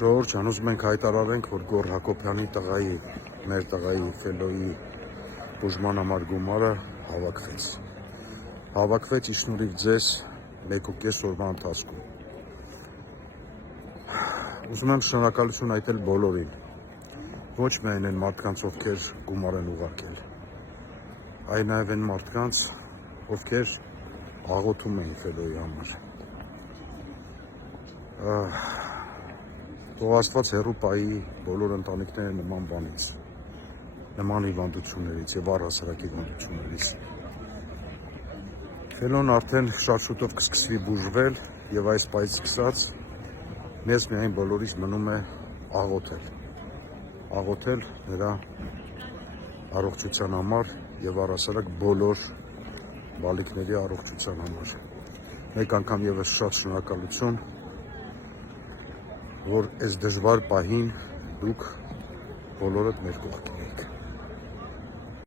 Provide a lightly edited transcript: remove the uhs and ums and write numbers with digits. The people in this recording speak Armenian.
Ժողովուրդ ջան, ուզում ենք հայտարարենք, որ Գոռ Հակոբյանի տղայի, մեր տղայի Ֆելոյի բուժման համար գումարը հավաքվեց ի շնորհիվ ձեզ 1.5 օրվա ընթացքում։ Ուզում եմ շնորհակալություն այտել բոլորին, ոչ միայն այն մարդկանց, ովքեր գումար են ուղարկել, այլ նաև այն մարդկանց, ովքեր աղոթում էին Ֆելոյի համար։ Թող Աստված հեռու պահի բոլոր ընտանիքները նման բանից, նման հիվանդություններից եւ առհասարակ հիվանդություններից։ Ֆելոն արդեն շատ շուտով կսկսվի բուժվել եւ այս պահից սկսած մեզ միայն բոլորիս մնում է աղոթել նրա առողջության համար եւ առհասարակ բոլոր բալիկների առողջության համար։ Մեկ անգամ եւս շատ շնորհակալություն, որ այս դժվար պահին դուք բոլորդ մեր կողքին եք։